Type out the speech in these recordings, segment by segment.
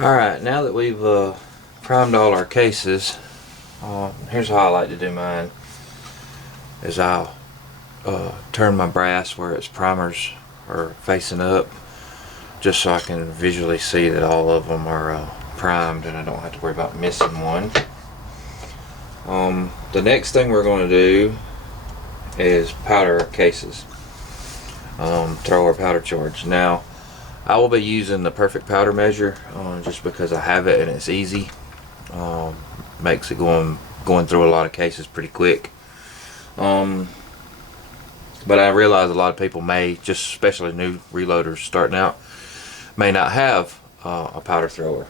Alright, now that we've primed all our cases, here's how I like to do mine. Is I'll turn my brass where its primers are facing up, just so I can visually see that all of them are primed and I don't have to worry about missing one. The next thing we're going to do is powder our cases. Throw our powder charge. Now, I will be using the perfect powder measure just because I have it and it's easy. Makes it going through a lot of cases pretty quick. But I realize a lot of people may, just especially new reloaders starting out, may not have a powder thrower.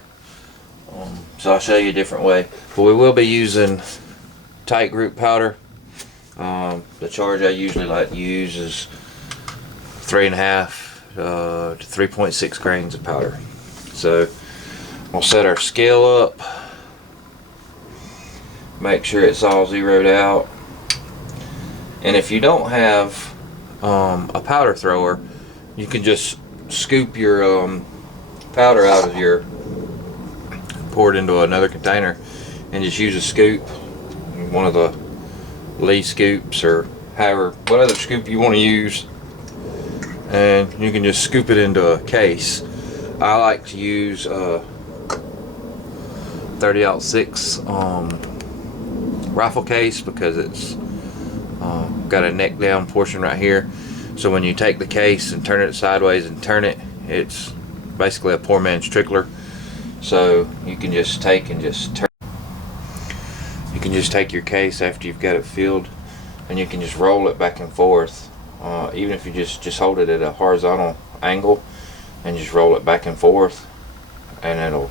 So I'll show you a different way. But we will be using tight group powder. The charge I usually like to use is 3.5 to 3.6 grains of powder. So we'll set our scale up, make sure it's all zeroed out, and if you don't have a powder thrower, you can just scoop your powder out of your, pour it into another container, and just use a scoop, one of the Lee scoops or however, what other scoop you want to use, and you can just scoop it into a case. I like to use 30-06 rifle case because it's got a neck down portion right here, so when you take the case and turn it sideways and turn it, it's basically a poor man's trickler. So you can just take and just turn. You can just take your case after you've got it filled, and you can just roll it back and forth. Even if you just hold it at a horizontal angle and just roll it back and forth, and it'll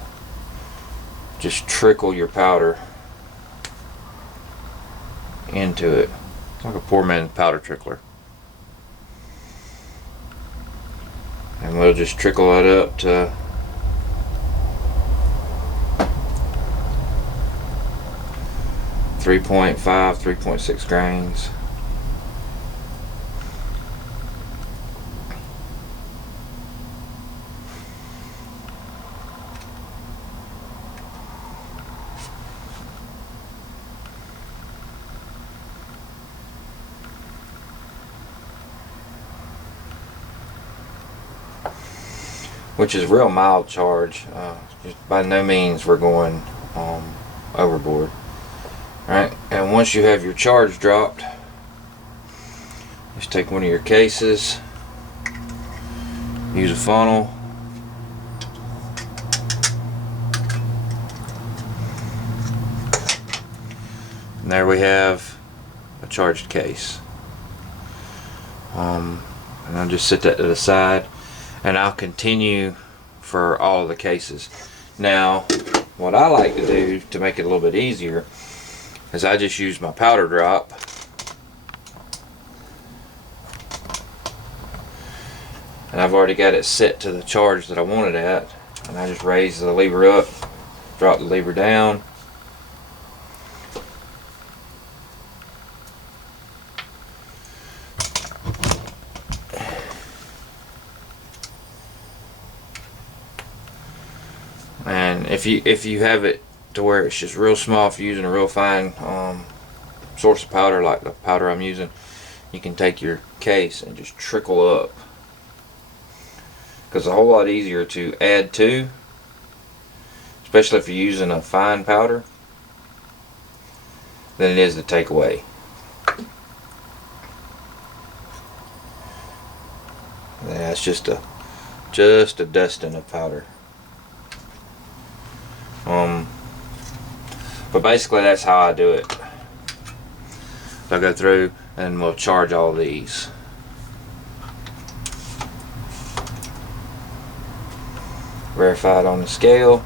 just trickle your powder into it. It's like a poor man's powder trickler. And we'll just trickle it up to 3.5, 3.6 grains. Which is real mild charge. Just by no means we're going overboard. Alright, and once you have your charge dropped, just take one of your cases, use a funnel, and there we have a charged case. And I'll just set that to the side, and I'll continue for all of the cases. Now, what I like to do to make it a little bit easier is I just use my powder drop, and I've already got it set to the charge that I want it at, and I just raise the lever up, drop the lever down, and if you have it to where it's just real small, if you're using a real fine source of powder like the powder I'm using, you can take your case and just trickle up, because it's a whole lot easier to add to, especially if you're using a fine powder, than it is to take away. Yeah, it's just a dusting of powder. But basically that's how I do it. I'll go through and we'll charge all these. Verify it on the scale.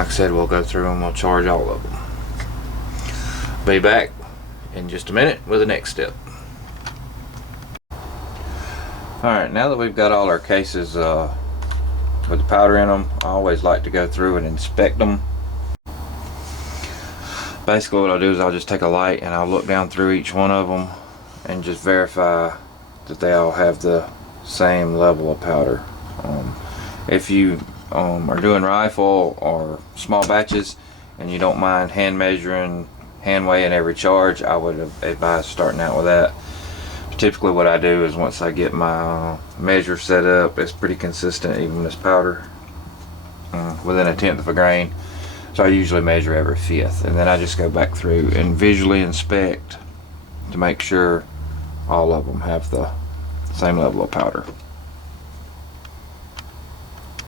Like I said, we'll go through and we'll charge all of them. Be back in just a minute with the next step. Alright, now that we've got all our cases with the powder in them, I always like to go through and inspect them. Basically what I'll do is I'll just take a light and I'll look down through each one of them and just verify that they all have the same level of powder. If you are doing rifle or small batches and you don't mind hand measuring, hand weighing every charge, I would advise starting out with that. Typically what I do is once I get my measure set up, it's pretty consistent, even this powder, within 1/10 of a grain. So I usually measure every 1/5, and then I just go back through and visually inspect to make sure all of them have the same level of powder.